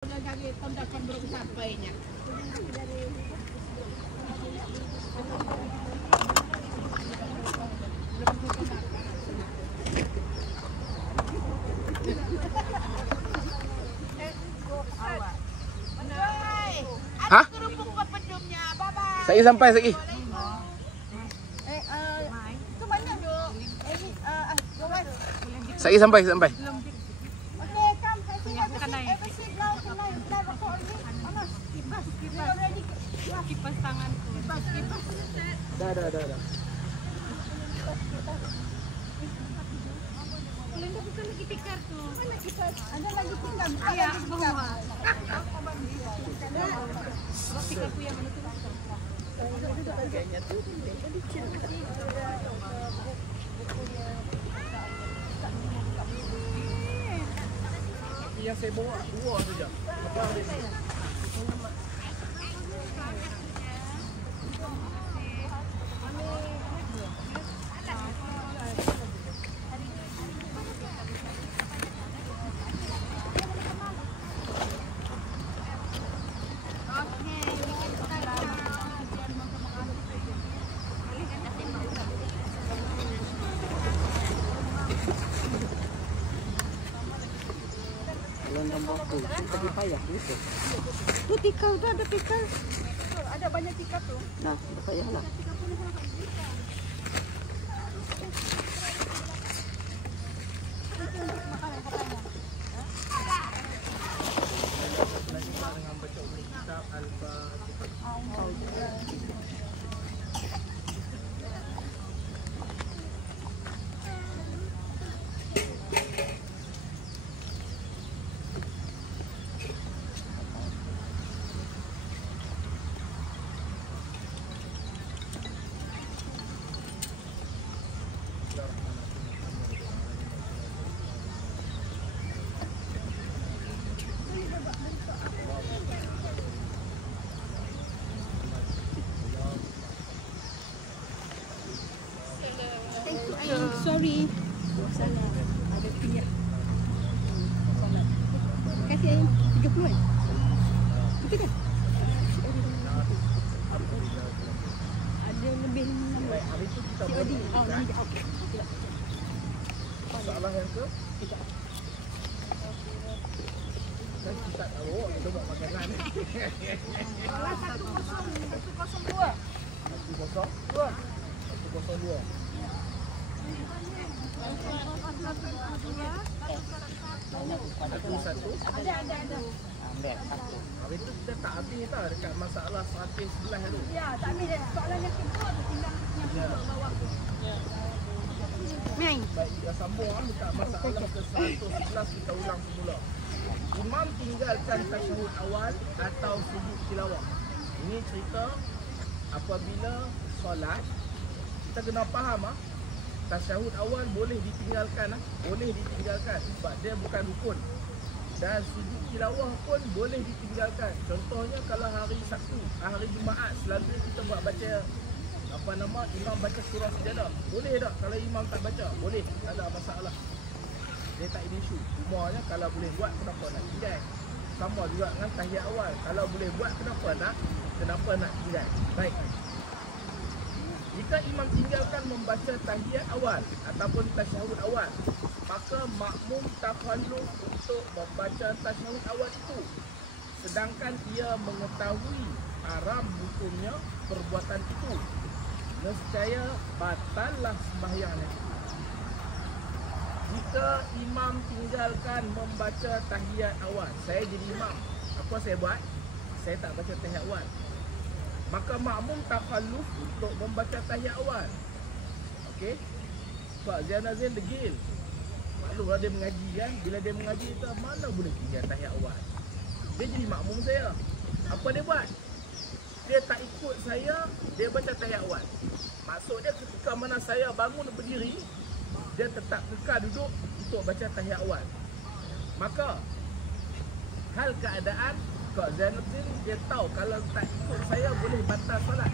Lagi tondakan belum sampainya. Hah? Saya sampai lagi. Saya sampai. Kipas tanganku. Dah. Linda bukan lagi tikar tuh. Mana kipas? Ada lagi tinggal. Iya, bawa. Tikarku yang mana tuh? Yang saya bawa dua saja. Apa ada ni? Tuh tikar tuh ada tikar. Ada banyak tikar tuh. Nah, payah lah. Sorry. Ada pinyak. Kasih ayam 30 kan? Betul kan? Ada lebih 6. Hari itu kita COD. Oh, nanti okey. Masalah yang ke? Kan kita tahu kita buat makanan. Salah 102. 102. Satu. Ada. Ambil satu. Hari itu kita tak habis tau dekat masalah 111 tu. Ya, tak ambil soalan yang kedua tu tinggal yang bawah tu. Main. Baik, kita sambung dekat masalah ke 111 kita ulang semula. Imam tinggalkan tasyahud awal atau sujud tilawah. Ini cerita apabila solat kita kena faham tasyahud awal boleh ditinggalkan sebab dia bukan rukun. Dan sujud tilawah pun boleh ditinggalkan. Contohnya kalau hari Sabtu, hari Jumaat selalu kita buat baca imam baca surah sejadah. Boleh tak kalau imam tak baca? Boleh, tak ada masalah. Dia tak ada isu. Cumanya kalau boleh buat kenapa nak tinggal? Sama juga dengan tahiyat awal. Kalau boleh buat kenapa nak tinggal? Baik. Jika imam tinggalkan membaca tahiyat awal ataupun tasyahud awal, maka makmum takhalluf untuk membaca tasyahud awal itu. Sedangkan ia mengetahui haram hukumnya perbuatan itu, nescaya batallah sembahyangnya. Jika imam tinggalkan membaca tahiyat awal, saya jadi imam, apa saya buat? Saya tak baca tahiyat awal. Maka makmum takhalluf untuk membaca tahiyat awal. Okey? Pak Zainazin degil. Maklumlah dia mengaji kan. Bila dia mengaji itu mana boleh tinggal tahiyat awal. Dia jadi makmum saya. Apa dia buat? Dia tak ikut saya, dia baca tahiyat awal. Maksudnya ketika mana saya bangun berdiri, dia tetap kekal duduk untuk baca tahiyat awal. Maka hal keadaan Kak Zainuddin dia tahu kalau tak ikut saya boleh batal solat.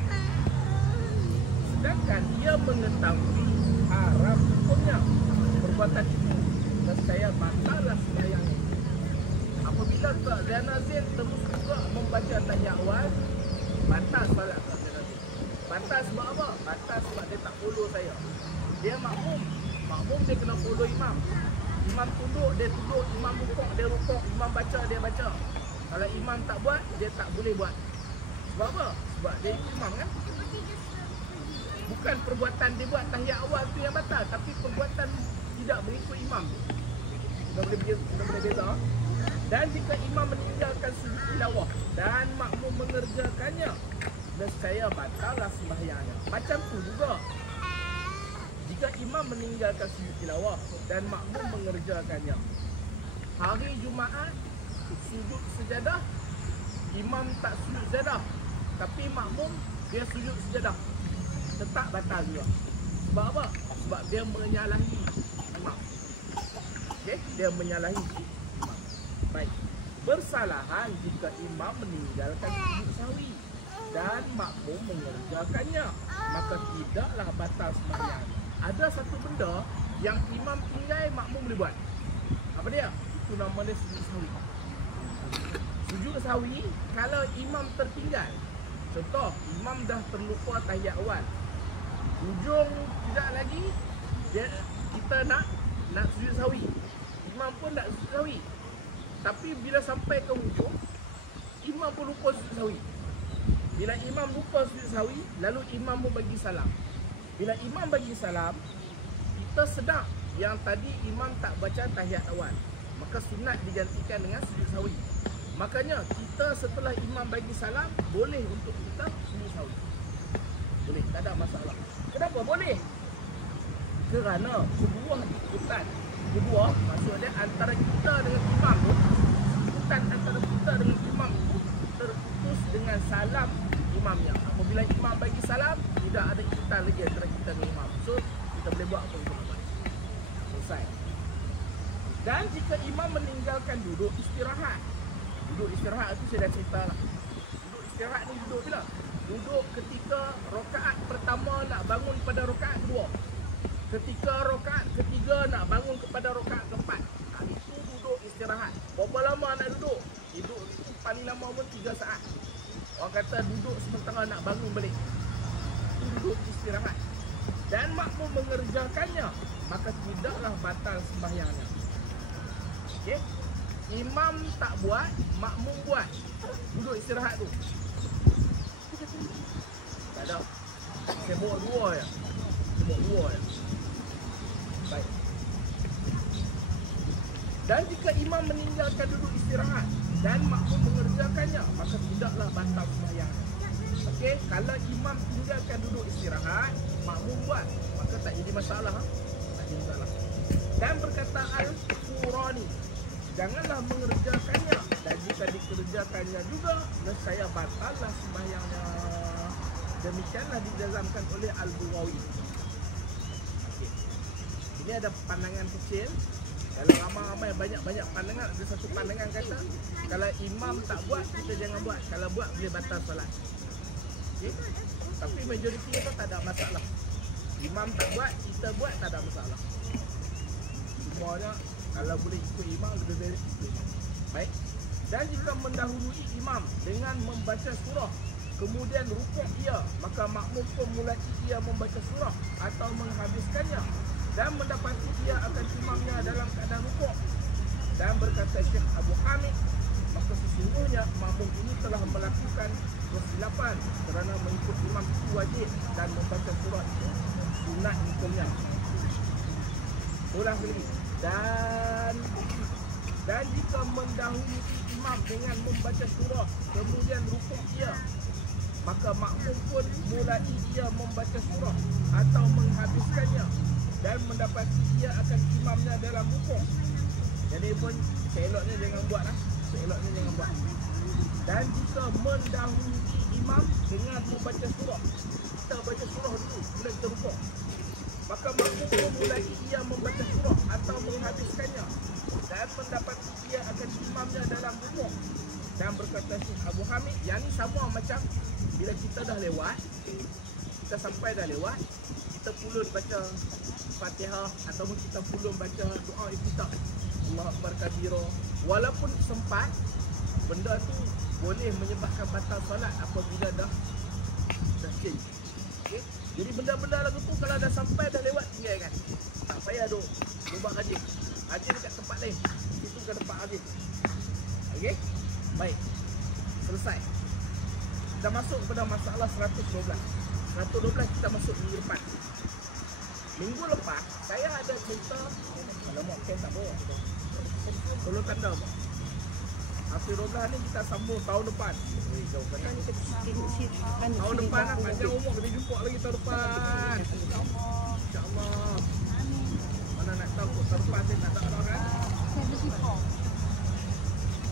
Sedangkan dia mengetahui haram hukumnya perbuatan itu, dan saya batallah sembahyang. apabila Kak Zainal Zain terus juga membaca tahiyat awal, batal solat Kak Zainal Zain. Batal sebab apa? Batal sebab dia tak follow saya. Dia makmum. Makmum dia kena follow imam. Imam tunduk, dia tunduk. Imam rukuk, dia rukuk. Imam baca, dia baca. Kalau imam tak buat, dia tak boleh buat. Sebab apa? Sebab dia ikut imam kan? Bukan perbuatan dia buat tahiyat awal tu yang batal, tapi perbuatan tidak mengikut imam tu. Kita boleh beza. Dan jika imam meninggalkan sujud tilawah dan makmum mengerjakannya, nescaya batallah sembahyangnya. Macam tu juga jika imam meninggalkan sujud tilawah dan makmum mengerjakannya. Hari Jumaat sujud sejadah, imam tak sujud sejadah, tapi makmum dia sujud sejadah, tetap batal juga. Sebab apa? Sebab dia menyalahi imam. Okey, dia menyalahi imam. Baik. Bersalahan jika imam meninggalkan sujud sahwi dan makmum mengerjakannya, maka tidaklah batal sembahyang. Ada satu benda yang imam tinggal, makmum boleh buat. Apa dia? Itu nama dia sujud sahwi. Sujud sahwi kalau imam tertinggal. Contoh, imam dah terlupa tahiyat awal. Hujung tidak lagi kita nak sujud sahwi. Imam pun nak sujud sahwi. Tapi bila sampai ke hujung, imam pun lupa sujud sahwi. Bila imam lupa sujud sahwi, lalu imam pun bagi salam. Bila imam bagi salam, kita sedar yang tadi imam tak baca tahiyat awal, maka sunat digantikan dengan sujud sahwi. Makanya kita setelah imam bagi salam, boleh untuk kita sujud sahwi. Boleh, tak ada masalah. Kenapa boleh? Kerana sebuah ikutan kedua, maksudnya antara kita dengan imam tu, ikutan antara kita dengan imam tu terputus dengan salam imamnya. Apabila imam bagi salam, tidak ada ikutan lagi antara kita dengan imam. So, kita boleh buat apa kita buat. Selesai. Dan jika imam meninggalkan duduk istirahat, duduk istirahat itu saya dah cerita lah. Duduk istirahat ni duduk bila? Duduk ketika rakaat pertama nak bangun pada rakaat kedua. Ketika rakaat ketiga nak bangun kepada rakaat keempat. Itu duduk istirahat. Berapa lama nak duduk? Duduk itu paling lama pun 3 saat. Orang kata duduk sementara nak bangun balik. Itu duduk istirahat. Dan makmum mengerjakannya, maka tidaklah batal sembahyangnya. Okey? Imam tak buat, makmum buat. Duduk istirahat tu. Tak ada. Saya bawa dua je. Baik. Dan jika imam meninggalkan duduk istirahat dan makmum mengerjakannya, maka tidaklah batal sembahyangnya. Okey, kalau imam tinggalkan duduk istirahat, makmum buat, maka tak jadi masalah. Tak jadi masalah. Dan berkata Al-Qurani, janganlah mengerjakannya, dan jika dikerjakannya juga, nescaya batallah sembahyangnya. Demikianlah dijazamkan oleh Al-Buwawi. Okay. Ini ada pandangan kecil. Kalau ramai-ramai banyak-banyak pandangan, ada satu pandangan kata kalau imam tak buat, kita jangan buat. Kalau buat boleh batal solat. Okay. Tapi majoriti itu tak ada masalah. Imam tak buat, kita buat, tak ada masalah. Semuanya kalau boleh ikut imam, lebih baik ikut imam. Baik. Dan jika mendahului imam dengan membaca surah, kemudian rukuk ia, maka makmum pun mulai ia membaca surah atau menghabiskannya dan mendapati ia akan imamnya dalam keadaan rukuk. Dan berkata Syekh Abu Hamid, maka sesungguhnya makmum ini telah melakukan kesilapan kerana mengikut imam itu wajib dan membaca surah itu sunat hukumnya. Ulang lagi. Dan jika mendahului imam dengan membaca surah kemudian rukuk ia, maka makmum pun mulai ia membaca surah atau menghabiskannya dan mendapati ia akan imamnya dalam rukuk. Jadi pun seeloknya jangan buat lah. Seeloknya jangan buat. Dan jika mendahului imam dengan membaca surah, kita baca surah dulu bila kita rukuk, maka makmum pun mulai ia membaca surah atau menghabiskannya dan mendapati ia akan imamnya dalam rukuk. Dan berkata Syekh Abu Hamid, yang ni sama macam bila kita dah lewat, kita sampai dah lewat, kita pulun baca Fatihah ataupun kita pulun baca doa iftitah, Allahu Akbar kabira, walaupun sempat, benda tu boleh menyebabkan batal solat apabila dah change. Okay? Jadi benda-benda lagu tu kalau dah sampai, dah lewat, tinggalkan. Tak payah duk ubah rajin. Rajin dekat tempat lain. Itu ke tempat rajin. Okey? Baik. Selesai. Kita masuk kepada masalah 112. 112 kita masuk minggu depan. Minggu lepas, saya ada cerita. Alamak, kan tak boleh. Tolong tanda apa? Hampir 12 ni kita sambung tahun depan. Jauh sangat. Tahun depan lah, panjang umur. Kita jumpa lagi tahun depan. InsyaAllah. Mana nak tahu tahun depan saya nak tak tahu kan? 74.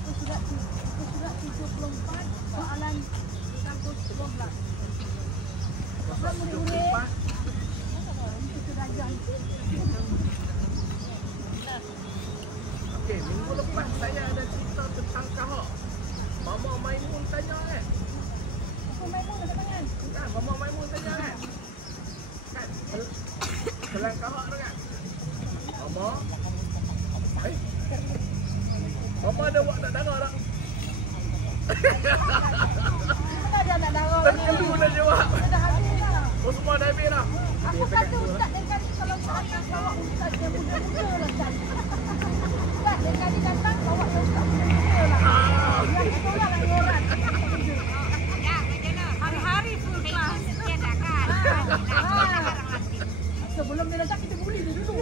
Surat 74 soalan 112. Pasal 74. Okey, minggu lepas saya ada cerita tentang kahak. Mama Maimun tanya kan? Apa Maimun ada tangan? Kan, Mama Maimun tanya kan? Kan, selang kahak tu kan? Mama, Mama ada buat tak darah tak? Mana ada nak darah ni? Terkelu dah jawab. Dah habis lah. Oh, semua dah habis dah. Aku kata ustaz lain kali kalau ustaz bawa ustaz yang muda-muda lah ustaz. Ustaz lain kali datang bawa yang ustaz muda-muda lah. Yang kita orang yang orang. Hari-hari full class. Sebelum dia datang kita bully dia dulu.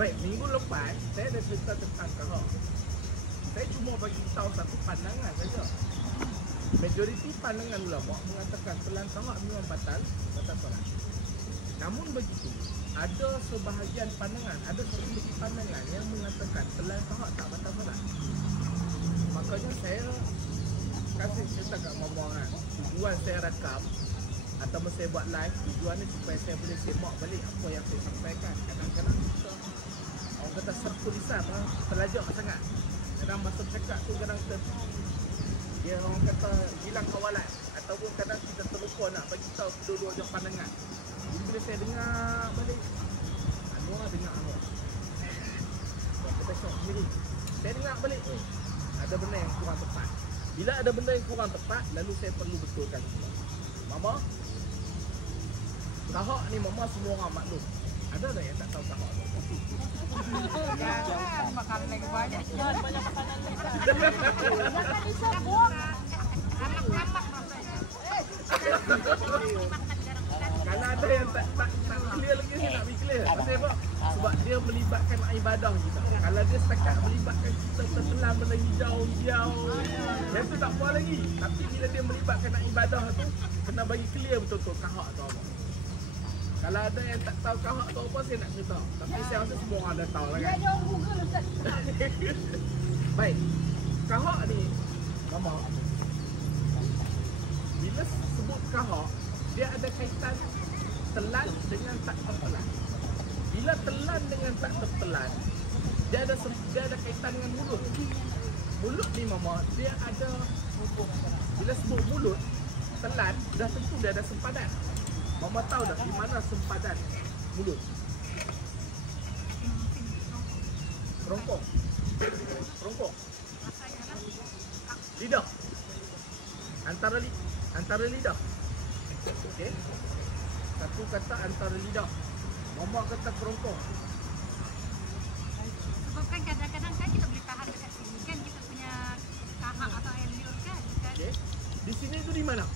Baik, minggu lepas saya ada cerita tentang kahak. Saya cuma bagi tahu satu pandangan saja. Majoriti pandangan ulama mengatakan telan kahak memang batal solat. Namun begitu, ada sebahagian pandangan, ada sebahagian pandangan yang mengatakan telan kahak tak batal solat. Makanya saya kasih cerita kat Mama kan. Tujuan saya rakam atau saya buat live, tujuannya supaya saya boleh semak balik apa yang saya sampaikan. Kadang-kadang kita orang kata serpu lisan lah, terlajak sangat. Kadang masa cakap tu kadang kita dia orang kata hilang kawalan ataupun kadang kita terlupa nak bagi tahu kedua-dua je pandangan. Jadi bila saya dengar balik, Anwar dengar Anwar. Kita syok sendiri. Saya dengar balik tu ada benda yang kurang tepat. Bila ada benda yang kurang tepat, lalu saya perlu betulkan semua. Mama, kahak ni Mama semua orang maklum. Ada tak yang tak tahu kahak tu? Jangan makanan lagi banyak. Jangan banyak makanan lagi. Jangan disebut. Kalau ada yang tak clear lagi, saya nak be clear. Pasal apa? Sebab dia melibatkan ibadah kita. Kalau dia setakat melibatkan kita tertelan benda hijau, yang tu tak puas lagi. Tapi bila dia melibatkan ibadah tu, kena bagi clear betul-betul kahak tu apa. Kalau ada yang tak tahu kahak tu apa, saya nak cerita. Tapi saya rasa semua orang dah tahu lah Dia kan. ada orang Google ustaz. Baik, kahak ni, Mama, bila sebut kahak, dia ada kaitan telan dengan tak tertelan. Bila telan dengan tak tertelan, dia ada kaitan dengan mulut. Mulut ni Mama, dia ada, bila sebut mulut, telan, dah tentu dia ada sempadan. Mama tahu dah di mana sempadan mulut. Kerongkong. Lidah. Antara lidah. Okey. Satu kata antara lidah. Mama kata kerongkong. Sebab kan kadang-kadang kan kita boleh tahan dekat sini kan, kita punya kahak atau air liur kan. Okey. Di sini tu di mana?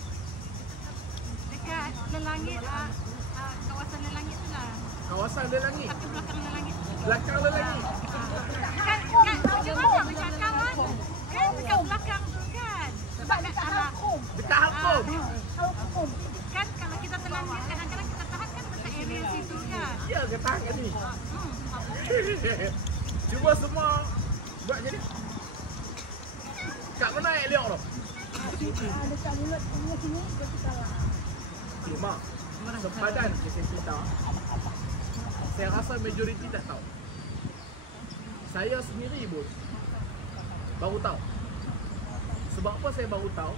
Dekat lelangit, kawasan lelangit tu lah. Kawasan lelangit. Tapi belakang lelangit. Belakang lelangit. Kan macam mana bercakap kan? Kan dekat belakang tu kan. Sebab kat arah Dekat Hakom. kan kalau kita telangit kadang-kadang kita tahan kan dekat area situ kan. Ya ke tahan kat sini? Cuba semua buat jadi. Kat mana air liok tu? Dekat mulut sini kita salah. Okay, Mak. Sempadan je saya cerita. Saya rasa majoriti tak tahu. Saya sendiri pun baru tahu. Sebab apa saya baru tahu?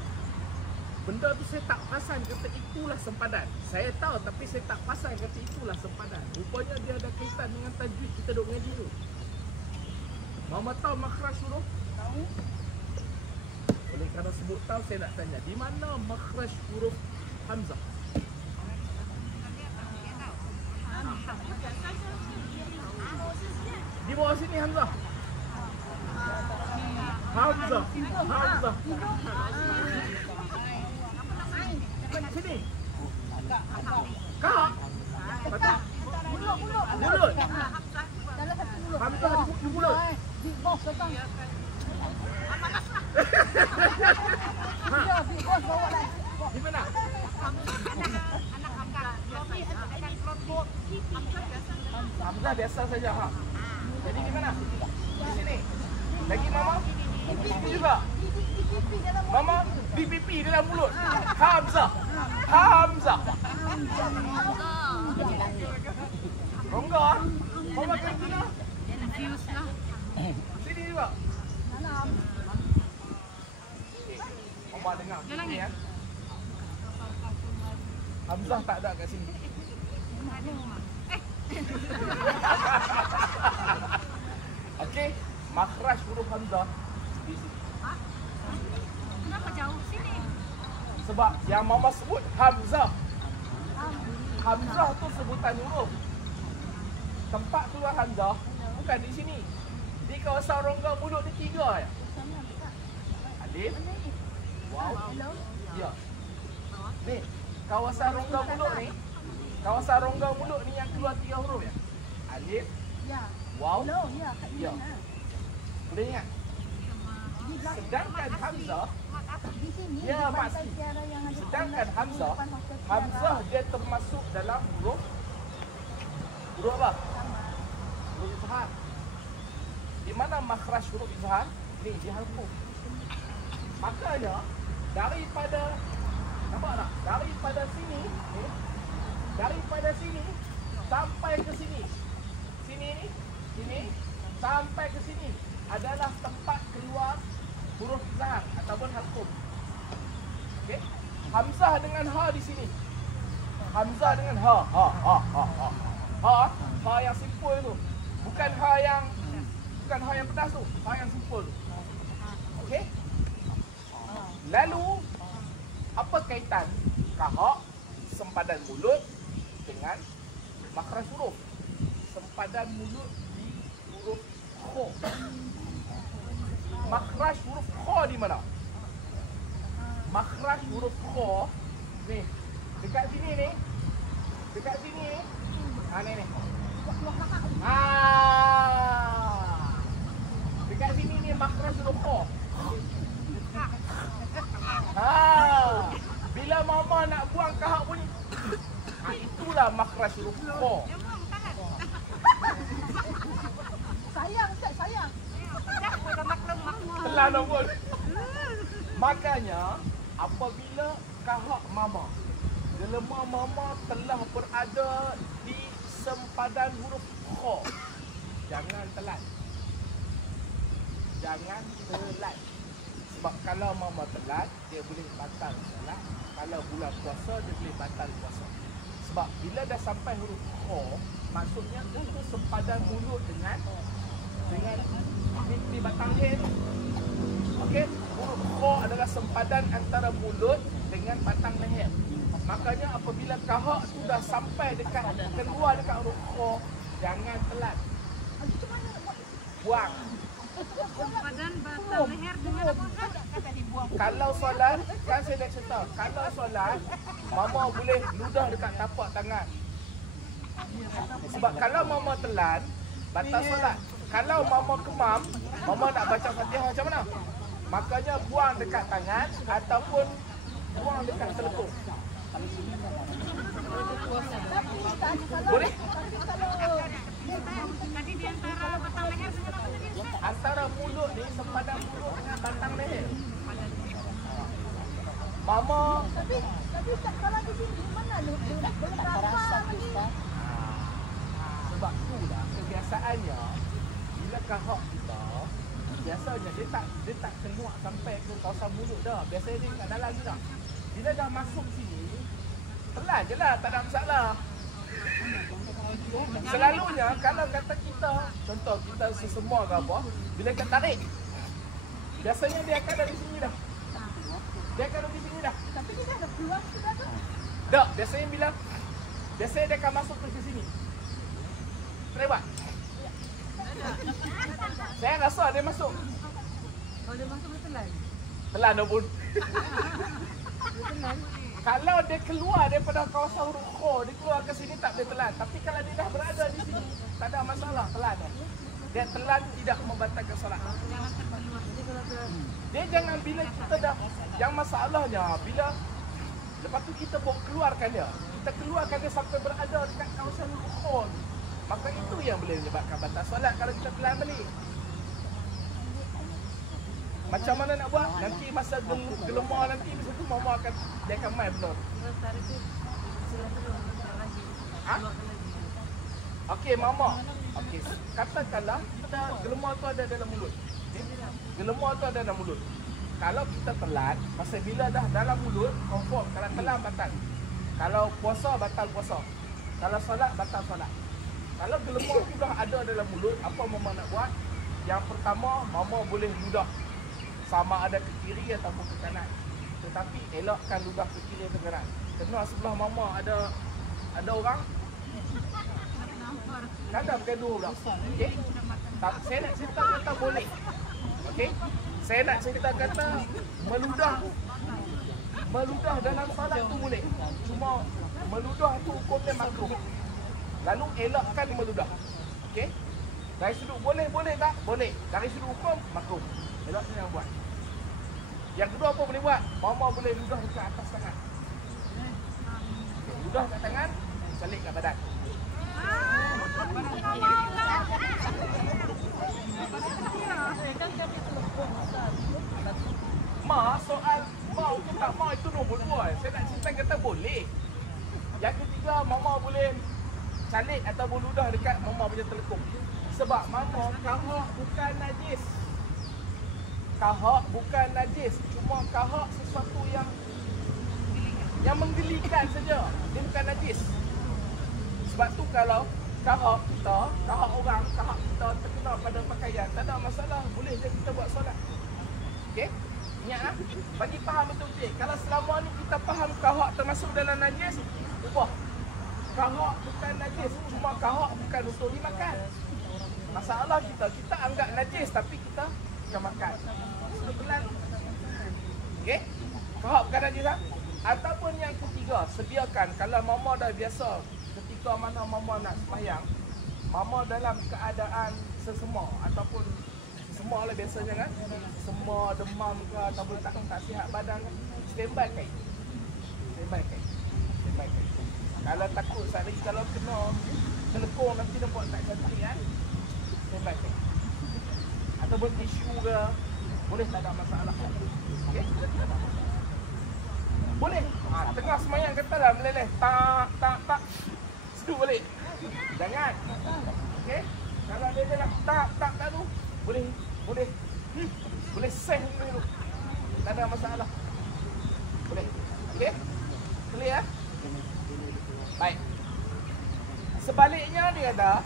benda tu saya tak perasan kata itulah sempadan. Saya tahu tapi saya tak perasan kata itulah sempadan. Rupanya dia ada kaitan dengan tajwid kita duk ngaji tu. Mama tahu makhraj huruf? Tahu? Oleh kerana sebut tahu saya nak tanya, di mana makhraj huruf hamzah? Di bawah sini hamzah. Hamzah. Hamzah. Sini. Kak. Mulut. Mulut. Dalam satu mulut. Hamzah di mulut. Big boss datang. Ha. Ya, big boss bawa lagi. Di mana? Hamzah biasa saja. Ha. Jadi di mana? Di sini. Lagi mama? Di juga. Pipi dalam mulut. Mama di pipi dalam mulut. Hamzah. Hamzah. Rongga. Mama kan guna. Sini juga. Dalam. Mama dengar. Sini ya. Hamzah tak ada kat sini. Okey, makhraj huruf hamzah di sini. Kenapa jauh sini? Sebab yang mama sebut hamzah. Hamzah tu sebutan huruf. Tempat keluar hamzah bukan di sini. Di kawasan rongga mulut ni 3 ya. Alif. Waw. Ya. Ni, kawasan rongga mulut ni. Kawasan rongga mulut ni yang keluar 3 huruf ya. Alif, Ya. waw. Hello, ya, kat Ya. mana? Boleh ingat? Di belakang. Sedangkan hamzah, Di sini, Ya, di pantai pasti. Tiara yang ada sedangkan di hamzah, depan Hotel Tiara. hamzah dia termasuk dalam huruf apa? Huruf izhar. Di mana makhraj huruf izhar? Ni di halqum. Makanya daripada nampak tak? Daripada sini, daripada sini sampai ke sini. Sini ni, sini sampai ke sini adalah tempat keluar huruf izhar ataupun halqum. Okey? Hamzah dengan ha di sini. Hamzah dengan ha. Ha yang simple tu. Bukan ha yang pedas tu. Ha yang simple tu. Okey? Lalu apa kaitan kahak sempadan mulut dengan makhraj huruf? Sempadan mulut di huruf kha. Makhraj huruf kha di mana? Makhraj huruf kha ni dekat sini ni. Dekat sini ni. Ha ni. Ha. Dekat sini ni makhraj huruf kha. Ha. Bila mama nak buang kahak bunyi. Ha, itulah makhraj huruf kha. Sayang, Ustaz, sayang. Telah nombor. Makanya apabila kahak mama, jelema mama telah berada di sempadan huruf kha, jangan telat. Jangan telat. Sebab kalau mama telat, dia boleh batal solat. Kalau bulan puasa, dia boleh batal puasa. Sebab bila dah sampai huruf kha, maksudnya itu sempadan mulut dengan di batang leher. Okey, huruf kha adalah sempadan antara mulut dengan batang leher. Makanya apabila kahak tu dah sampai dekat keluar dekat huruf kha, jangan telat. Buang. Badan batang leher dengan apa? Kalau solat, kan saya dah cerita, kalau solat, mama boleh ludah dekat tapak tangan. Sebab kalau mama telan, batal solat. Kalau mama kemam, mama nak baca Fatihah macam mana? Makanya buang dekat tangan ataupun buang dekat telekung. Boleh? Tadi di antara batang leher dengan apa tadi? Antara mulut ni sempadan mulut dengan batang leher. Mama Tapi Ustaz, kalau di sini mana belum rasa lagi. sebab tu lah kebiasaannya bila kahak kita biasanya dia tak keluar sampai ke kawasan mulut dah. Biasanya dia kat dalam je dah. Bila dah masuk sini, telan je lah, tak ada masalah. Selalunya kalau kata kita, contoh kita sesemua ke apa, bila kita tarik, biasanya dia akan dari sini dah. Dia akan dari sini dah. Tapi dia dah ada keluar sudah tu. Tak, biasanya dia akan masuk ke sini. Terlebat. Saya rasa dia masuk. Kalau dia masuk dia telan. Telan dah pun. Dia telan. Kalau dia keluar daripada kawasan huruf kho, dia keluar ke sini tak boleh telan. Tapi kalau dia dah berada di sini, tak ada masalah, telan dah. Dia telan tidak membatalkan solat. Dia jangan bila kita dah, yang masalahnya bila lepas tu kita bawa keluarkan dia. Kita keluarkan dia sampai berada dekat kawasan huruf kho. Maka itu yang boleh menyebabkan batal solat kalau kita telan balik. Macam mana nak buat? Nanti masa gelemar nanti masa tu mama akan dia akan main benar. Ha? Okey mama. Okey, katakanlah kita gelemar tu ada dalam mulut. Okay? Gelemar tu ada dalam mulut. Kalau kita telan, masa bila dah dalam mulut, confirm. Kalau telan batal. Kalau puasa batal puasa. Kalau solat batal solat. Kalau gelemar tu dah ada dalam mulut, apa mama nak buat? Yang pertama, mama boleh ludah. Sama ada ke kiri ataupun ke kanan. Tetapi elakkan ludah ke kiri atau ke kanan. Kerana sebelah mama ada orang. Kadang bergaduh pula. Okey. Saya nak cerita kata boleh. Okey. Saya nak cerita kata meludah dalam solat tu boleh. Cuma meludah tu hukumnya makruh. Lalu elakkan meludah. Okey. Dari sudut boleh tak? Boleh. Dari sudut hukum makruh. Elaknya yang buat. Yang kedua apa boleh buat? Mama boleh ludah dekat atas tangan. Ludah kat tangan, salik kat badan. Ma, soal mau ke tak mau itu nombor 2. Saya nak cerita kata boleh. Yang ketiga, mama boleh salik atau ludah dekat mama punya telekung. Sebab mama kahak bukan najis. Kahak bukan najis. Cuma kahak sesuatu yang menggelikan saja. Dia bukan najis. Sebab tu kalau kahak kita, kahak orang, kahak kita terkena pada pakaian, tak ada masalah. Boleh je kita buat solat. Okey? Ingat lah. Bagi faham betul-betul. Kalau selama ni kita faham kahak termasuk dalam najis, ubah. Kahak bukan najis. Cuma kahak bukan untuk dimakan. Masalah kita anggap najis tapi kita makan. Kebetulan. Okey? Kahak bukan najis tak? Ataupun yang ketiga, sediakan kalau mama dah biasa ketika mana mama nak sembahyang, mama dalam keadaan sesema ataupun semua lah biasanya kan, semua demam ke ataupun tak sihat badan, standby kain. Kalau takut sekali kalau kena telekong nanti nampak tak cantik kan, standby kain. Ataupun tisu ke, boleh tak ada masalah. Okey? Boleh. Tengah semayang katalah meleleh. Tak. Sedut balik. Jangan. Okey? Kalau dia dah tak tu, boleh. Boleh seh dulu. Tak ada masalah. Boleh. Okey? Clear? Baik. Sebaliknya dia ada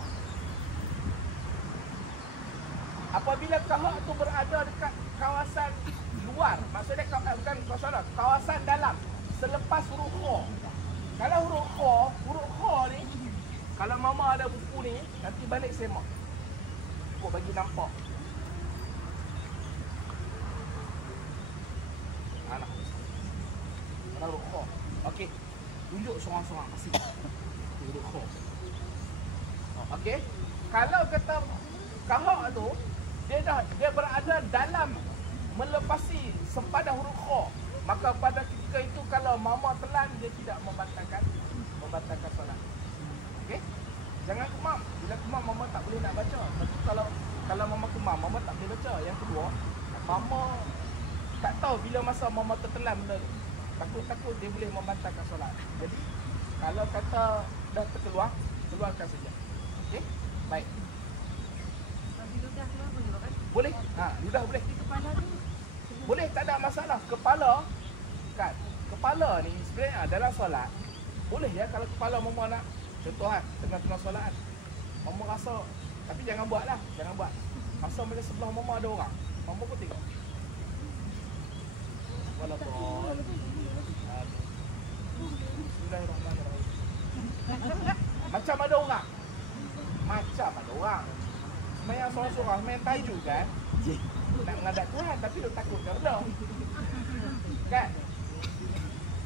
apabila kahak tu berada dekat kawasan luar, maksudnya bukan kawasan dalam selepas huruf kho. Kalau huruf kho ni, kalau mama ada buku ni, nanti balik semak. Kau bagi nampak. Anak. Kalau huruf kho. Okey. Tunjuk sorang-sorang kasih. Huruf kho. Okey. Kalau kata kahak tu, dia berada dalam melepasi sempadan huruf kho, maka pada ketika itu kalau mama telan dia tidak membatalkan solat. Okey? Jangan kemam. Bila kemam mama tak boleh nak baca. Tapi kalau mama kemam mama tak boleh baca. Yang kedua, mama tak tahu bila masa mama tertelan benda tu. Takut dia boleh membatalkan solat. Jadi kalau kata dah keluarkan saja. Okey? Baik. Boleh? Ludah boleh. Kepala tu boleh, tak ada masalah. Kepala kan, kepala ni sebenarnya dalam solat boleh ya kalau kepala mama nak contoh kan tengah-tengah solat mama rasa tapi jangan buatlah, jangan buat. Rasa macam sebelah mama ada orang. Mama pun tengok. Walaupun Bismillahirrahmanirrahim. Macam ada orang. Macam ada orang. Semayang seorang-seorang main tajuk kan. Nak menghadap Tuhan tapi dia takut kerana. Kan?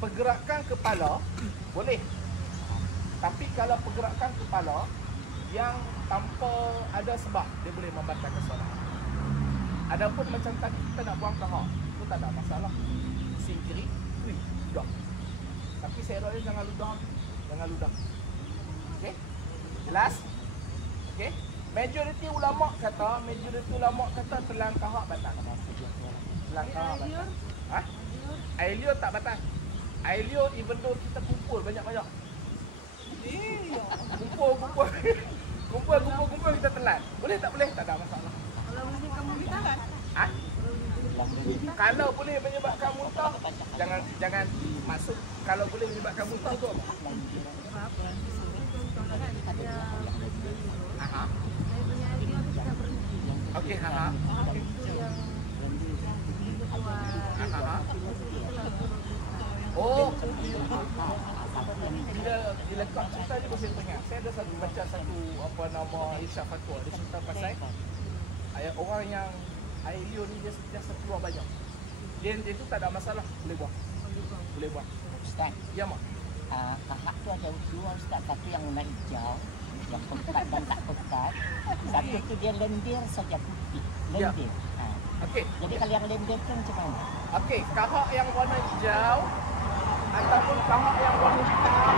Pergerakan kepala boleh. Tapi kalau pergerakan kepala yang tanpa ada sebab dia boleh membatalkan solat. Adapun macam tadi kita nak buang kahak, itu tak ada masalah. Sing kiri, ludah. Tapi saya rasa jangan ludah. Jangan ludah. Okey? Jelas? Okey? Majoriti ulama kata telan kahak batal. Telan kahak batal. Ha? Air liur tak batal. Air liur even though kita kumpul banyak-banyak. Kumpul kita telan. Boleh tak boleh? Tak ada masalah. Kalau mungkin kamu bitalan. Ha? Kalau boleh menyebabkan muntah, jangan masuk. Kalau boleh menyebabkan muntah tu apa? Apa? Dia Ha. saya punya dia bisa berhenti. Okey, ha. Itu yang kuat. Ha. Oh. Bila kau cerita ni saya tengok. Saya ada baca satu apa nama Irsyad Fatwa. Dia cerita pasal orang yang air liur ni dia sentiasa keluar banyak. Dia itu tak ada masalah, boleh buang. Boleh buang. Ustaz, Ya mak. kahak tu ada dua Ustaz, satu yang warna hijau, yang pekat dan tak pekat. Satu tu dia lendir saja putih. Lendir. Okey. Jadi kalau yang lendir tu macam mana? Okey, kahak yang warna hijau ataupun kahak yang warna hitam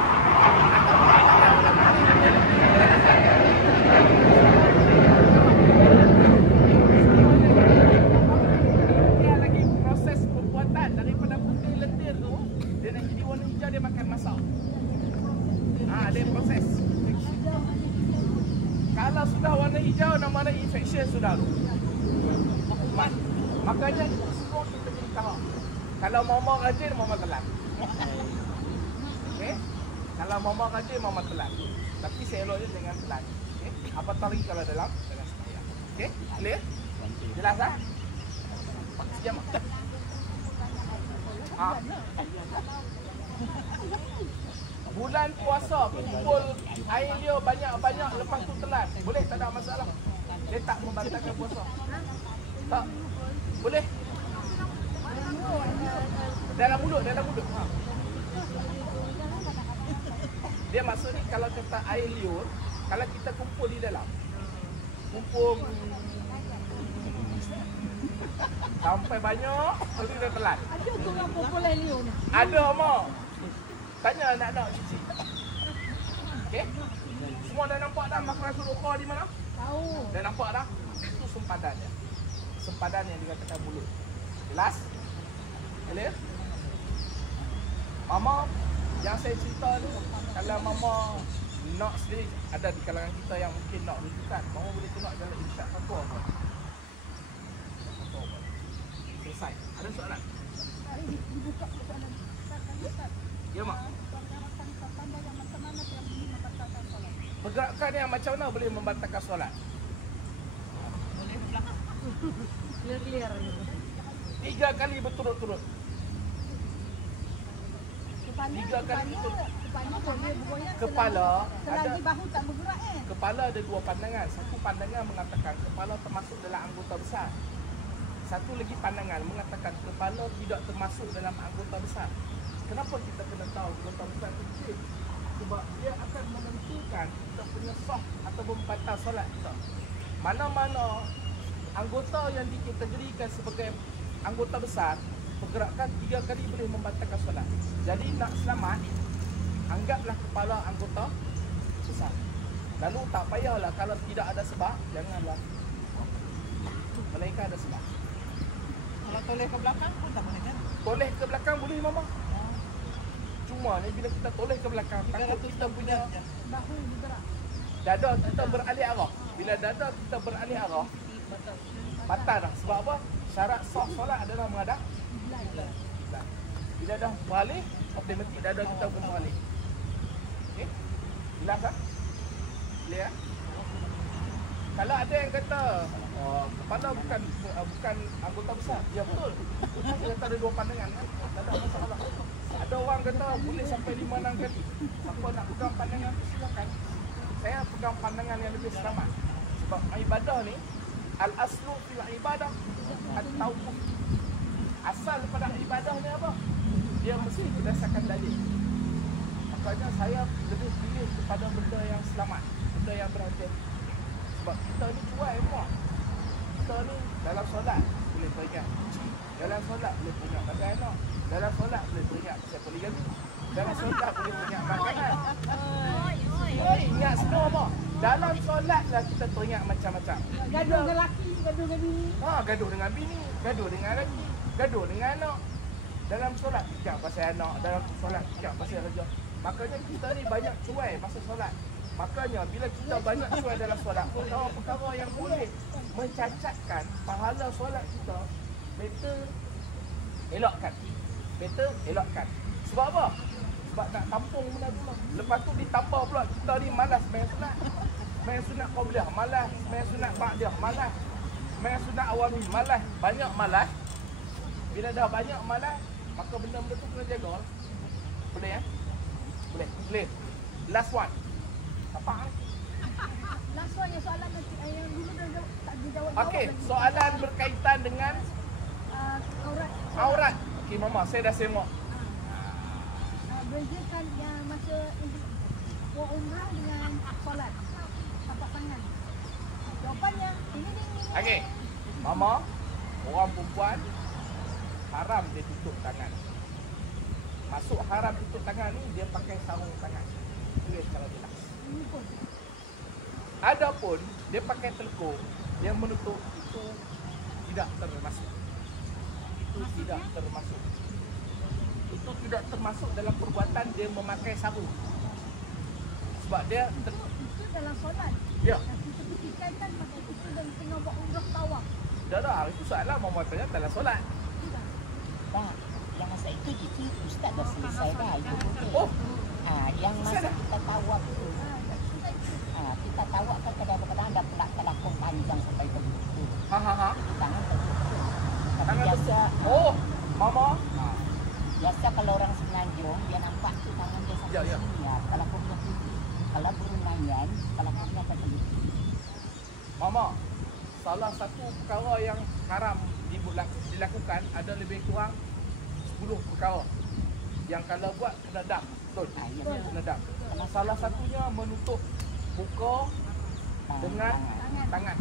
dia lagi proses pembuatan daripada putih lendir tu dia nak jadi warna hijau dia makan masak. Dia proses. Kalau sudah warna hijau nama infection sudah tu. Makanya semua kita beri kahak. Kalau mama rajin, mama telan. Okey? Kalau mama rajin, mama telan. Tapi seeloknya jangan telan. Okey? Apa tari kalau dalam sembahyang. Okey? Clear? Jelas tak? Sekejap mak. Bulan puasa kumpul air dia banyak-banyak lepas tu telan. Boleh, tak ada masalah. Dia tak membatalkan puasa. Tak. Boleh. Dalam mulut. Dia maksud ni kalau kata air liur, kalau kita kumpul di dalam. Kumpul sampai banyak, lepas tu dia telan. Ada tu yang kumpul air liur ni. Ada mak. Tanya anak-anak cici. Okey? Semua dah nampak dah makrajul ukhra di mana? Tahu. Dah nampak dah? Itu sempadan dia. Sempadan yang dikatakan mulut. Jelas? Clear? Mama, yang saya cerita ni, kalau mama nak sendiri, ada di kalangan kita yang mungkin nak rujukan, mama boleh tengok dalam Irsyad Fatwa apa. Selesai. Ada soalan? Dibuka soalan. Ya mak? Pergerakan yang macam mana boleh membatalkan solat? Clear. 3 kali berturut-turut. 3 kali berturut. Kepala selagi bahu tak bergerak Kepala ada 2 pandangan. Satu pandangan mengatakan kepala termasuk dalam anggota besar. Satu lagi pandangan mengatakan kepala tidak termasuk dalam anggota besar. Kenapa kita kena tahu anggota besar itu kecil? Sebab dia akan menentukan kita punya sah ataupun batal solat kita. Mana-mana anggota yang dikategorikan sebagai anggota besar, pergerakan 3 kali boleh membatalkan solat. Jadi nak selamat, anggaplah kepala anggota besar. Lalu tak payahlah kalau tidak ada sebab, janganlah. Melainkan ada sebab. Kalau toleh ke belakang pun tak boleh kan? Toleh ke belakang boleh mama. Cuma ni bila kita toleh ke belakang, takut kita punya bahu bergerak. dada kita beralih arah. Bila dada kita beralih arah, batal dah. Sebab apa? Syarat sah solat adalah menghadap kiblat. Bila dah beralih, automatik dada kita pun beralih. Okey? Jelas tak? Clear? Kalau ada yang kata kepala bukan anggota besar, ya betul. Saya kata ada dua pandangan kan? Tak ada masalah. Ada orang kata boleh sampai 5-6 kali. Siapa nak pegang pandangan tu silakan. Saya pegang pandangan yang lebih selamat. Sebab ibadah ni al-aslu fil ibadah at-tawquf. Asal pada ibadah ni apa? Dia mesti berdasarkan dalil. Makanya saya lebih pilih kepada benda yang selamat, benda yang berhati-hati. Sebab kita ni cuai semua. Kita ni dalam solat boleh teringat kucing. Dalam solat boleh teringat pasal anak. Dalam solat boleh teringat pasal poligami. Dalam solat boleh teringat makanan. Oi, ingat semua apa? Dalam solat lah kita teringat macam-macam. Gaduh dengan lelaki, gaduh dengan bini. Gaduh dengan bini, gaduh dengan lelaki, gaduh dengan anak. Dalam solat fikir pasal anak, dalam solat fikir pasal kerja. Makanya kita ni banyak cuai pasal solat. Makanya bila kita banyak cuai dalam solat, perkara-perkara yang boleh mencacatkan pahala solat kita, better elakkan. Better elakkan. Sebab apa? Sebab nak tampung benda tu. Lepas tu ditambah pula kita ni malas main sunat. Main sunat qabliyah malas, main sunat ba'diyah malas. Main sunat awami malas, banyak malas. Bila dah banyak malas, maka benda-benda tu kena jaga. Boleh ya? Boleh. Boleh. Last one. Apa? Last one yang soalan nanti yang dulu dah tak dijawab. Okey, soalan berkaitan dengan Aurat. aurat. Okey mama, saya dah semak. Bezakan yang masa buat umrah dengan solat. Tapak tangan. Jawapannya ini. Okey. Mama, orang perempuan haram dia tutup tangan. Masuk haram tutup tangan ni dia pakai sarung tangan. Tulis secara jelas. Ini pun. Adapun dia pakai telekung yang menutup itu tidak termasuk. Itu tidak termasuk. Itu tidak termasuk dalam perbuatan dia memakai sarung. Sebab dia Itu dalam solat. ya, Yang kita fikirkan kan pakai itu dan tengah buat umrah tawaf. dah itu soalan mama tanya dalam solat. Tak, yang masa itu Ustaz dah selesai dah. Itu boleh. Oh, Yang masa Selesai dah? kita tawaf tu. Kita tawaf kan kadang-kadang ada pula telakung panjang sampai ke buku. ha. Tangan tertutup. Tapi Tangan biasa, Oh, mama. biasa kalau orang Semenanjung, dia nampak tu tangan dia sampai Ya. sini ya. Telakungnya tinggi. Kalau Bruneian, telakungnya akan tertutup. Mama, salah satu perkara yang haram dilakukan ada lebih kurang 10 perkara. Yang kalau buat kena dam. Betul? Ya. Kena dam. Salah satunya menutup muka dengan tangan.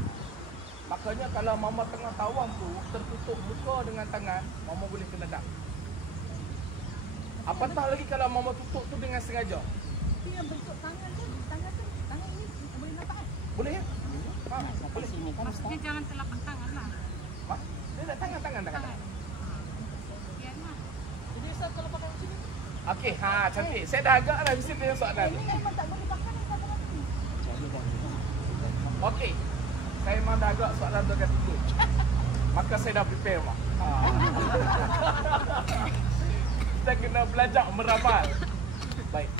Makanya kalau mama tengah tawaf tu tertutup muka dengan tangan, mama boleh kena dam. Apatah lagi kalau mama tutup tu dengan sengaja. Tapi yang bentuk tangan ni boleh nampak kan? Boleh ya? Sampai sini kan Ustaz. Dia jangan telapak tangan lah. Dia nak tangan. Biar mah. Jadi Ustaz kalau pakai macam ni, Okey, cantik. Saya dah agak dah mesti punya soalan. ini memang tak boleh pakai ni kata nanti. Okey. Saya memang dah agak soalan tu akan tutup. Maka saya dah prepare mak. Kita kena belajar meramal. Baik.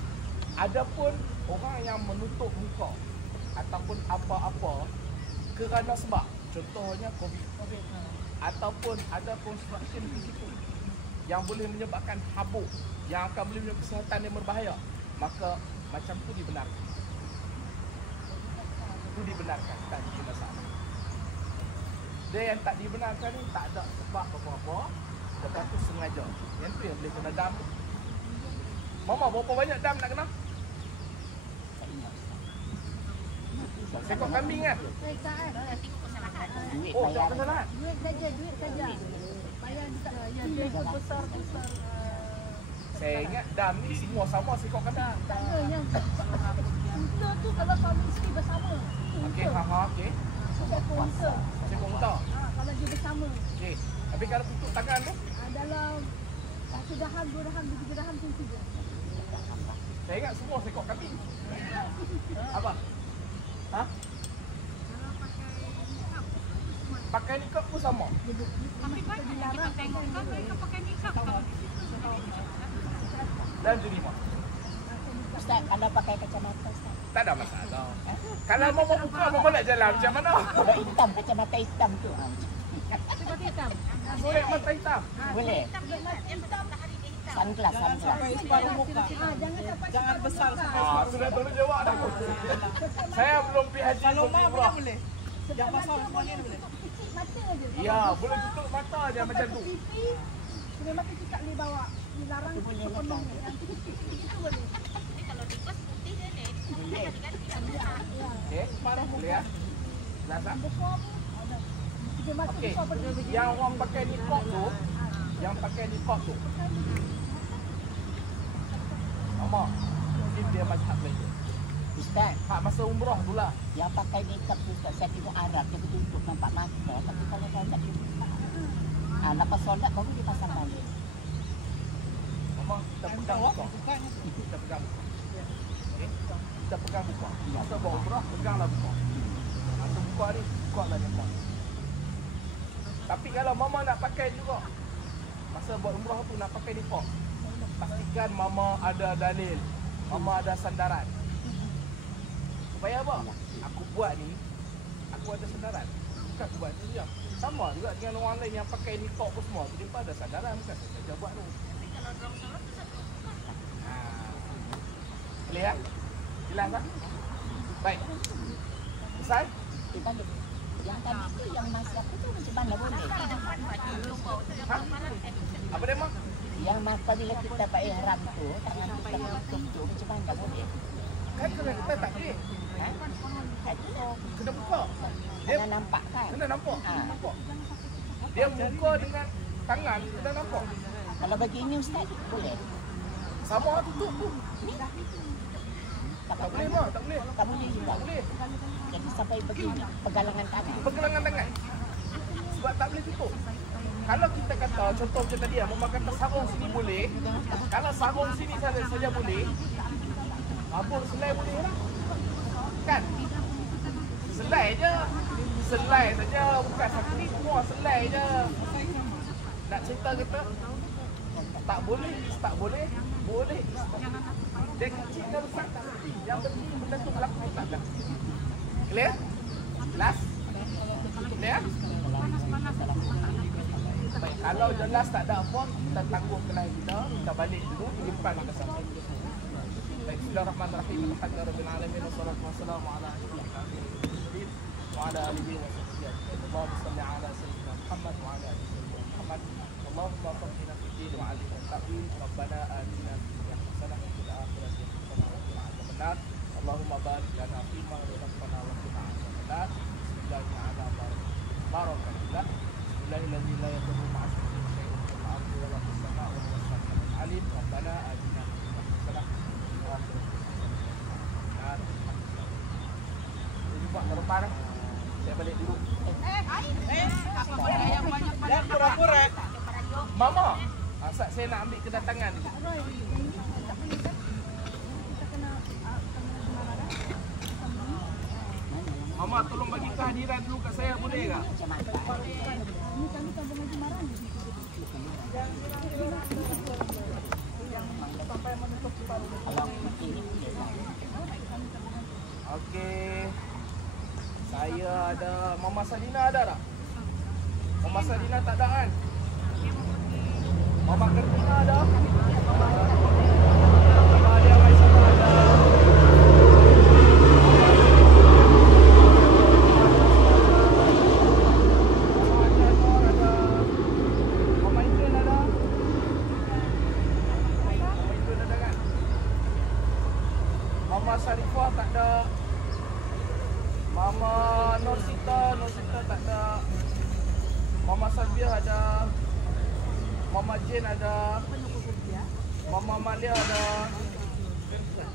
Adapun orang yang menutup muka ataupun apa-apa kerana sebab contohnya COVID ataupun ada construction fizikal yang boleh menyebabkan habuk yang akan boleh menyebabkan kesihatan yang berbahaya, maka macam tu dibenarkan. Itu dibenarkan, tak ada masalah. Dia yang tak dibenarkan ni tak ada sebab apa-apa, lepas tu sengaja. Yang tu yang boleh kena dam. Mama, berapa banyak dam nak kena? Seekor kambing kan? Saya kan. Duit Oh, tak bayar. kesalahan. Duit saja. Bayar juga. Ya, duit besar. Saya ingat dam ni semua sama seekor kambing. Tak ada yang unta tu kalau suami isteri bersama. Okey, okey. Seekor unta. Seekor unta. Kalau dia bersama. Okey. Tapi kalau tutup tangan tu, Dalam 1 dirham, 2 dirham, 3 dirham macam tu je. saya ingat semua seekor kambing. Apa? Ha? Pakai nikab pun sama. Tapi banyak yang kita tengok kan mereka pakai nikab kalau di situ. dan terima. Ustaz, kalau pakai kacamata Ustaz. Tak ada masalah. Kalau Mama buka, Mama nak jalan macam mana? Kalau hitam, kacamata hitam tu. Boleh mata hitam. Boleh. Sunglass. Separuh muka. Jangan besar. Sudah tolong jawab dah. Saya belum pergi haji. Kalau mak boleh. Yang pasal semuanya boleh. Mata je. Ya, boleh tutup mata je macam tu. Pipi, boleh mata kita boleh bawa. Dilarang sepenuhnya. Itu boleh. Okey, boleh ya. Jelas tak? Dia masuk Okey. kau pergi. Yang orang pakai niqab tu, Mama, mungkin dia mazhab lain. Ustaz, Hak masa umrah tu lah. yang pakai makeup tu Ustaz, saya tengok Arab dia betul-betul nampak mata. Tapi kalau saya tak dibuka. Lepas solat baru dia pasang balik. Mama, kita pegang muka. Kita pegang muka. Okey? Kita pegang muka. Masa buat umrah, peganglah muka. Masa buka ni, buka lah dia muka. Tapi kalau Mama nak pakai juga, masa buat umrah tu nak pakai niqab, pastikan Mama ada dalil, Mama ada sandaran. Supaya apa? Aku buat ni, aku ada sandaran. Bukan aku buat tu je. Sama juga dengan orang lain yang pakai niqab pun semua. Dia pun ada sandaran, bukan saya saja buat tu. Boleh ya? Jelas tak? Baik. Selesai? Kita balik. Yang tadi tu, yang masak tu macam mana boleh? Ha? Apa dia mak? Yang masa bila kita pakai ihram tu, tangan kita tutup tu macam mana boleh? Kan kena kita tak boleh. Ha? Itu Kena buka. Dia kena nampak kan? kena nampak. Ha. Nampak. Dia buka dengan tangan, kita nampak. Kalau begini Ustaz, boleh? Sama tutup tu. Tak boleh mak, tak boleh. Tak boleh juga. Tak boleh. Jadi sampai begini, pegangan tangan. Pergelangan tangan. Sebab tak boleh tutup. Kalau kita kata, contoh macam tadi, Mama kata sarung sini boleh. Kalau sarung sini saja boleh, rambut selai boleh lah. Kan? Selai je. Selai saja, bukan satu ni semua selai je. Nak cerita kata, tak boleh, tak boleh, boleh. Dia kecil dan besar tak boleh. Yang penting benda tu berlaku tak berlaku. Clear? Jelas? Clear? Baik, kalau jelas tak ada apa, kita tangguh kelahi kita balik dulu, depan kita sampai. Baik, bismillahirrahmanirrahim. Alhamdulillahirabbil alamin wassalatu wassalamu ala asyrafil mursalin wa ala alihi wa sahbihi ajma'in. Allahumma shalli ala sayyidina Muhammad wa ala ali sayyidina Muhammad. Allahumma faqihna fid din wa 'allimna at-ta'wil. Rabbana atina fid dunya hasanah wa fil akhirati hasanah wa qina adzabannar. Allahumma barik lana fima razaqtana wa qina adzabannar. Bismillahirrahmanirrahim. Barakallah. Bismillahirrahmanirrahim. La yadurru ma'a ismihi syai'un fil ardi wa la fis sama'i wa huwa as-sami'ul 'alim. Rabbana atina fid dunya hasanah wa fil akhirati hasanah. Jumpa ke depan. Saya balik dulu. Jangan pura-pura. Mama, asal saya nak ambil kedatangan ni. Mama tolong bagi kehadiran dulu kat saya boleh tak? Macam mana? Kalau begini boleh tak? Okey. Saya ada Mama Salina ada tak? Mama Salina tak ada kan? Mama Kertina ada? Mama Adia Maisama ada? Mama Indra ada? Mama Indra ada kan? Mama Sarifah tak ada. Mama Norsita tak ada. Mama Salbia ada. Mama Jane ada. Mama Malia ada.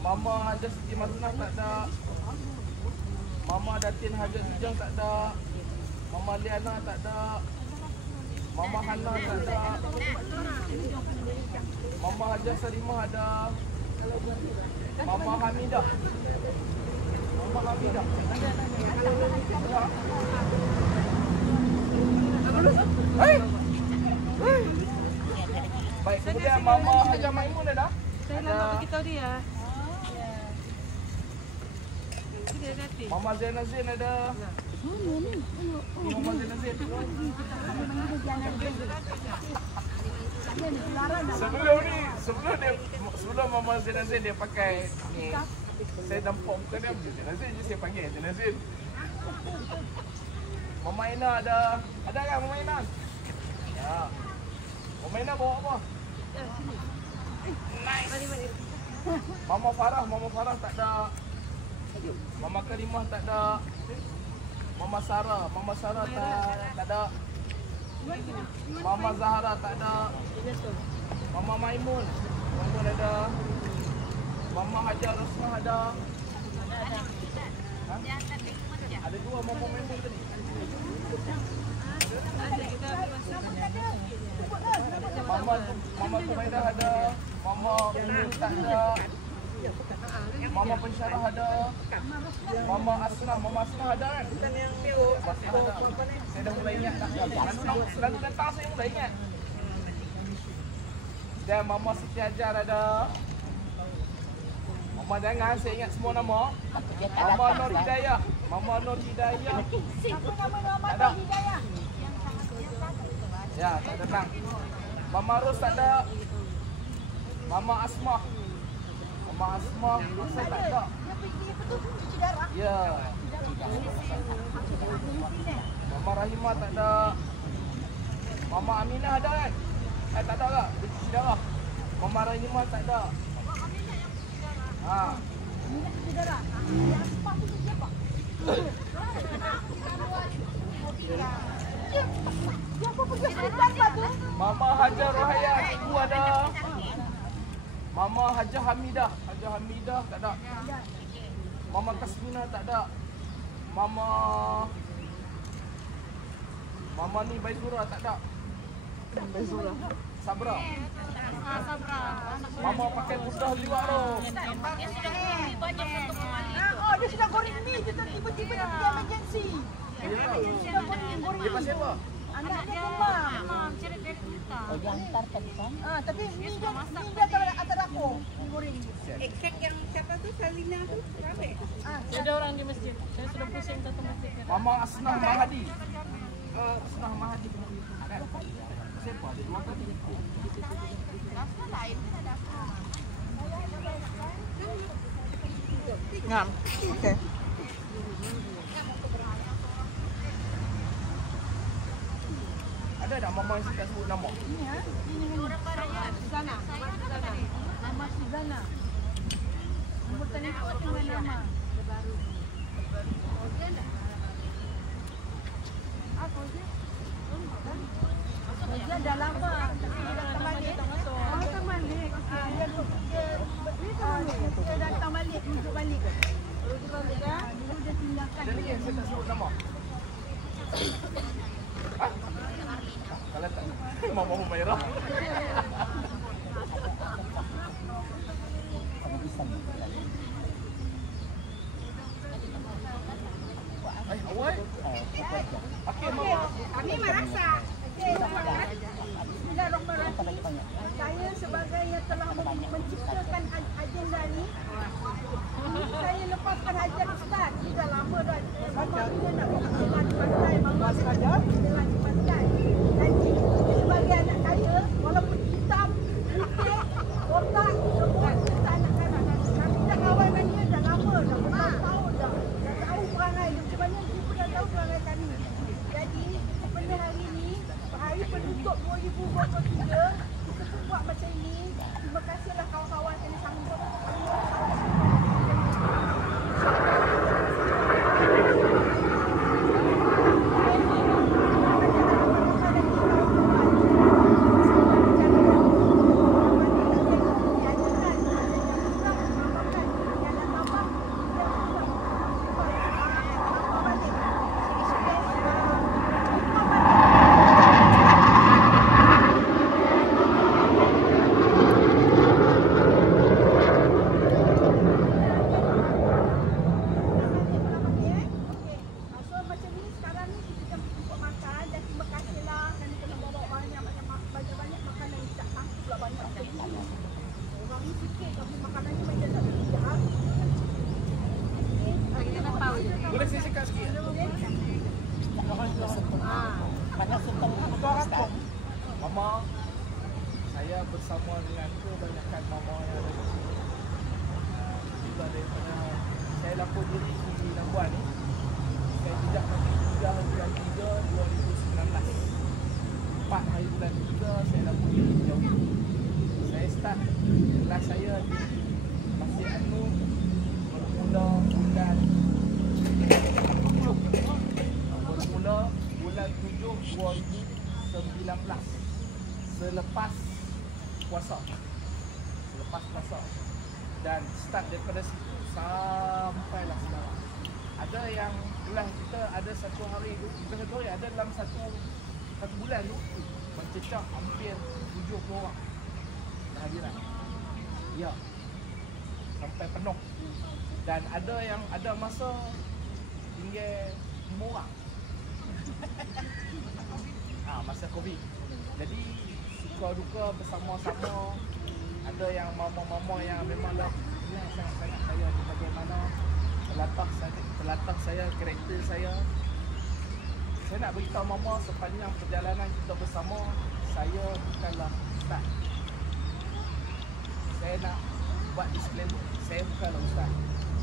Mama Haja Siti Marunah tak ada. Mama Datin Haja Hijau tak ada. Mama Liana tak ada. Mama Hana tak ada. Mama Haja Salimah ada. Mama Hamidah. Mama Hamidah. Hei! Hei! Baik, kemudian Mama Haja Maimun ada? Saya nak bagi tahu dia. Dia kata. Mama Zainazin ada. Mama Zainazin. Sebelum Mama Zainazin dia pakai ni. Saya nampak muka dia Zainazin je saya panggil Zainazin. Mama Ina ada kan Mama Ina? Ya. Mama Ina bawa apa? Nice. Mama Farah tak ada. Mama Karimah tak ada. Mama Sarah tak ada. Mama Zahra tak ada. Mama Maimun ada. Mama Hajar Rosmah ada. Ha? Ada dua Mama Maimun tadi. Mama Kumaidah ada. Mama Umi tak ada. Mama Pensyarah ada. Mama Asnah ada kan? Bukan yang ada. Saya dah mulai ingat dah. Selalu datang saya mulai ingat. Dan Mama Siti Hajar ada. Mama jangan saya ingat semua nama. Mama Nur Hidayah. Mama Nur Hidayah. Apa nama Mama Ada. Nur Hidayah? Ya, tak tenang. Mama Ros tak ada. Mama Asmah. Mama Asmah saya tak ada. Dia pergi apa tu? Cuci darah. Ya. Mama Rahimah tak ada. Mama Aminah ada kan? Tak ada tak? Dia cuci darah. Mama Rahimah tak ada. Ha. Dia cuci darah. Yang Asmah tu siapa? Siapa pergi hospital apa tu? Mama Hajar Rohaya ibu ada. Mama Hajah Hamidah tak ada. Mama Kasmina tak ada. Mama ni Baizura tak ada. Baizura. Sabra. Mama pakai mudah liwat tu. Oh, dia sudah goreng mi je tiba-tiba nak pergi emergency. Dia sudah goreng. Dia pasal apa? Anak dia demam. Oh, dia hantar ke sana. Tapi mi dia atas dapur. Goreng. Kek yang siapa tu Salina tu? Rame. Ada orang di masjid. Saya sudah pusing satu masjid. Mama Asnah Mahadi. Asnah Mahadi. Kan? Siapa? Ada dua kali. Ngam. Okey. Ada tak Mama yang tak sebut nama? Ini ha. Suzana. Nama Suzana. Nombor telefon dengan nama. Baru. Apa dia? Dia dah lama. Tapi dia datang balik. Oh, datang balik. Dia datang balik. Rujuk balik. Dulu dia tinggalkan. Jadi yang saya tak sebut nama. Kalau tak, Mama Humairah. Awal? Okey, Mama. Kami merasa. Bismillahirrahmanirrahim. Saya sebagai yang telah menciptakan agenda ni, saya lepaskan hajar Ustaz. Sudah lama dah. Mama bila nak pergi pantai, Mama saja dengan pantai. Dan sebagai anak saya, walaupun hitam, putih, otak, semua kita anak-anak. Kami dah kawan dengan dia dah lama, dah bertahun-tahun dah. Dah tahu perangai dia. Macam mana dia pun dah tahu perangai kami. Jadi, pada hari ini, hari penutup 2023, kita pun buat macam ini. Terima kasihlah kawan-kawan yang sanggup. Mama, saya bersama dengan kebanyakan mama yang ada di sini. Juga daripada saya lapor diri di Labuan ni. Saya sejak tanggal 3 bulan 3 2019. 4 hari bulan 3 saya lapor diri di Jawa. Saya start kelas saya di Masjid An-Nur bermula bulan 7. Bermula bulan 7 2019. Selepas puasa. Dan start daripada situ sampailah sekarang. Ada yang kelas kita ada satu hari tu, kita kata ada dalam satu bulan tu mencecah hampir 70 orang kehadiran. Ya. Sampai penuh. Dan ada masa tinggal 5 orang. Masa Covid. Jadi suka duka bersama-sama. Ada yang mama-mama yang memang dah kenal sangat-sangat saya ni bagaimana terlatah saya, karakter saya. Saya nak beritahu mama sepanjang perjalanan kita bersama, saya bukanlah ustaz. Saya nak buat disclaimer, saya bukanlah ustaz.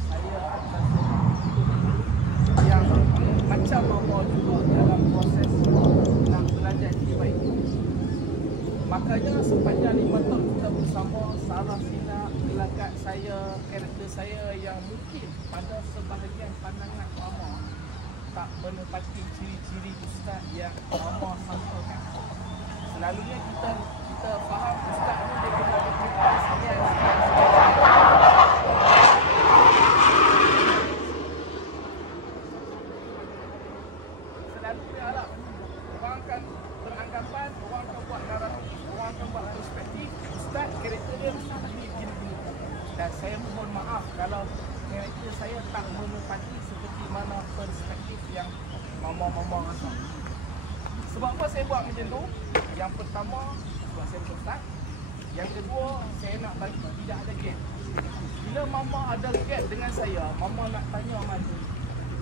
Saya adalah yang macam mama juga dalam proses nak belajar diri baik. Makanya sepanjang 5 tahun kita bersama, salah silap gelagat saya, karakter saya yang mungkin pada sebahagian pandangan mama tak menepati ciri-ciri ustaz yang mama sampaikan. Selalunya kita faham ustaz ni dia kena ada sekian. Selalunya lah orang akan beranggapan, orang akan buat naratif, orang akan buat perspektif, ustaz karakter dia gini. Dan saya mohon maaf kalau karakter saya tak menepati seperti mana perspektif yang mama-mama rasa. Sebab apa saya buat macam tu? Yang pertama, sebab saya ustaz. Yang kedua, saya nak bagi tidak ada gap. Bila mama ada gap dengan saya, mama nak tanya mana,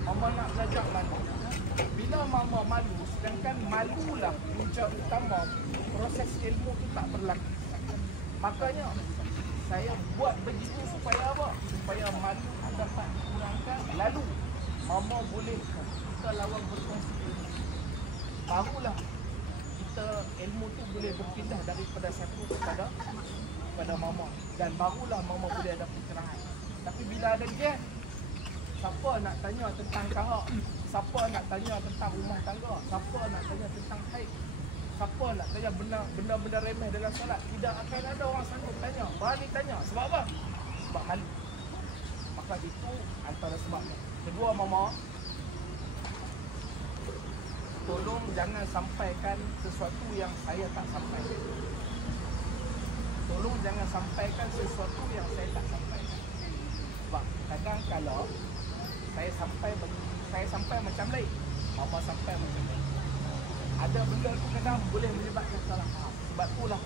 mama nak belajar mana. Bila mama malu, sedangkan malulah punca utama proses ilmu tu tak berlaku. Makanya saya buat begitu supaya apa? Supaya malu dapat dikurangkan. Lalu mama boleh kita lawan berkongsi ilmu. Barulah kita ilmu tu boleh berpindah daripada satu kepada mama. Dan barulah mama boleh ada pencerahan. Tapi bila ada gap, siapa nak tanya tentang kahak? Siapa nak tanya tentang rumah tangga? Siapa nak tanya tentang haid? Siapa nak tanya benda-benda remeh dalam solat? Tidak akan ada orang sanggup tanya. Berani tanya. Sebab apa? Sebab malu. Maka itu antara sebabnya. Kedua, mama, tolong jangan sampaikan sesuatu yang saya tak sampaikan. Tolong jangan sampaikan sesuatu yang saya tak sampaikan. Sebab kadang-kadang saya sampai macam lain, mama sampai macam lain. Ada benda tu kadang boleh menyebabkan salah faham. Sebab itulah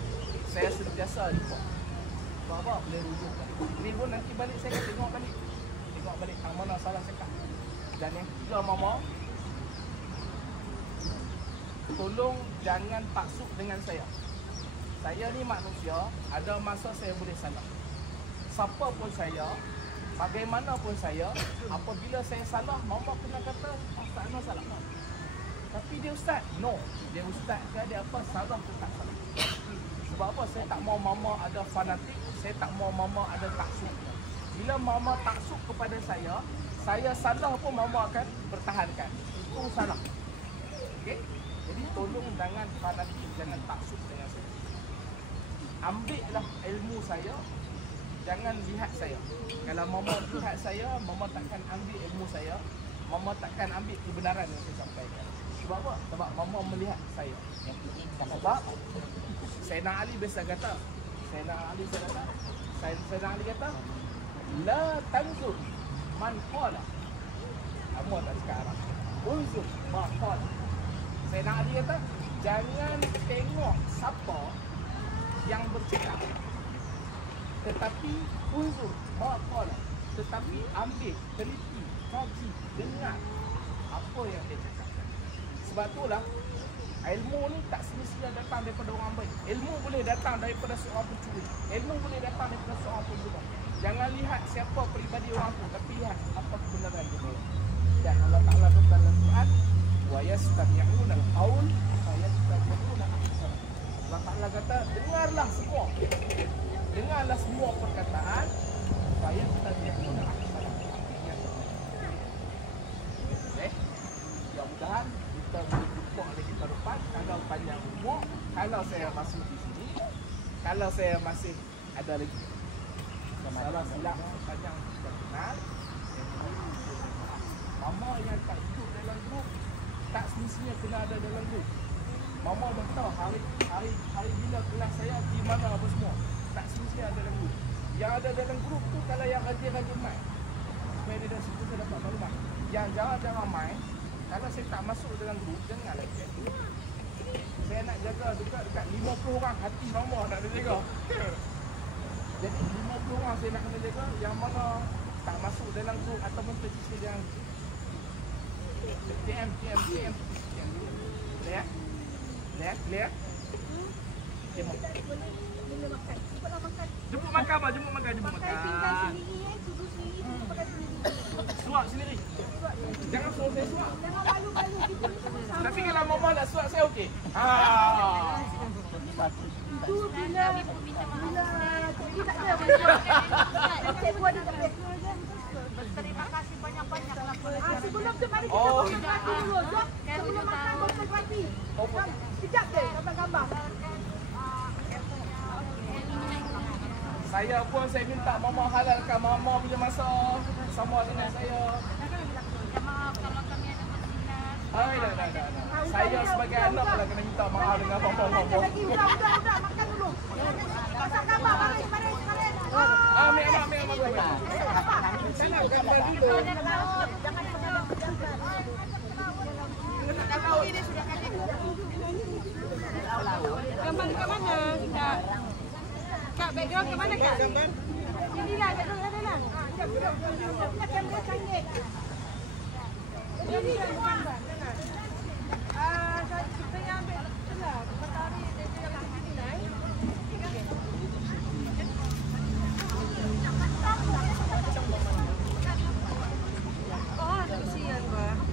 saya sentiasa lupa. Sebab apa? Boleh rujukkan. Ini pun nanti balik saya akan tengok balik hang mana salah cakap. Dan yang ketiga, mama, tolong jangan taksub dengan saya. Saya ni manusia, ada masa saya boleh salah. Siapa pun saya, bagaimanapun saya, apabila saya salah, mama kena kata, Ustaz Anwar salah. Tapi dia ustaz? No. Dia ustaz ke dia apa? Salah ke tak salah. Sebab apa? Saya tak mau mama ada fanatik, saya tak mau mama ada taksub. Bila mama taksub kepada saya salah pun mama akan pertahankan. Itu salah. Okey? Jadi tolong jangan fanatik, jangan taksub dengan saya. Ambillah ilmu saya, jangan lihat saya. Kalau mama lihat saya, mama takkan ambil ilmu saya, mama takkan ambil kebenaran yang saya sampaikan. Sebab apa? Sebab mama melihat saya. Sebab Sayyidina Ali biasa kata, Sayyidina Ali kata, la tanzur man qala. Kamu tak sekarang. Unzur ma qala. Sayyidina Ali kata, jangan tengok siapa yang bercakap, tetapi unzur ma qala. Tetapi ambil, teliti, kaji, dengar apa yang dia cakap. Sebab itulah Ilmu ni tak semestinya datang daripada orang baik. Ilmu boleh datang daripada seorang pencuri. Ilmu boleh datang daripada seorang pembunuh. Jangan lihat siapa peribadi orang tu, tapi lihat apa kebenaran dia. Dan Allah Ta'ala berkata dalam Quran, wa yastami'una al-qaul fa yattabi'una ahsana. Allah Ta'ala kata, dengarlah semua. Dengarlah semua perkataan fa yattabi'una ahsana. Okey. Mudah-mudahan kita boleh jumpa lagi ke depan. Kalau panjang umur, kalau saya masih di sini, kalau saya masih ada lagi salah silap panjang kita kenal, mama yang tak hidup dalam grup tak semestinya kena ada dalam grup. Mama dah tahu hari bila kelas saya di mana apa semua, tak semestinya ada dalam grup. Yang ada dalam grup tu kalau yang rajin-rajin main, supaya dia dah suka saya dapat maklumat. Yang jarang-jarang main, kalau saya tak masuk dalam grup, janganlah chat grup. Saya nak jaga dekat 50 orang, hati mama nak jaga. Jadi 50 orang saya nak kena jaga, yang mana tak masuk dalam grup ataupun tersisih dalam TM. Clear? Jemput makan apa? Jemput makan. Suap sendiri. Jangan suruh saya suap. Jangan malu-malu, kita ni sama-sama. Tapi kalau mama nak suap saya okey. Itu bila jadi tak ada. Saya buat di tepi. Terima kasih banyak-banyak lah. Sebelum tu mari kita berhati dulu. Jom, sebelum makan berhati. Sekejap je, gambar-gambar. Saya pun saya minta mama halalkan mama punya masa sama dengan saya. Maaf kalau kami ada bersinar. Dah. Saya sebagai anak pula kena minta maaf dengan mama. Lagi udah makan dulu. Pasang gambar, mari. Ambil. Saya nak gambar dulu. Gambar ke mana? Kak, background ke mana Kak? Inilah, background ada lah. Kita kamera canggih. Ini gambar. Kita yang ambil itulah.